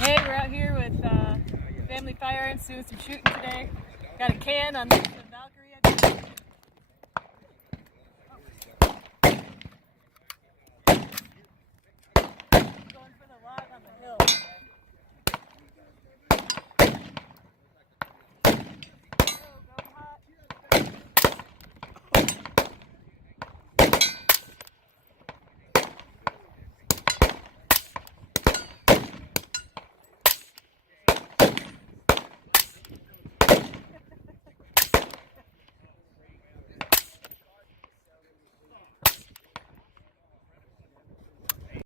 Hey, we're out here with Family Firearms doing some shooting today. Got a can on this Valkerie.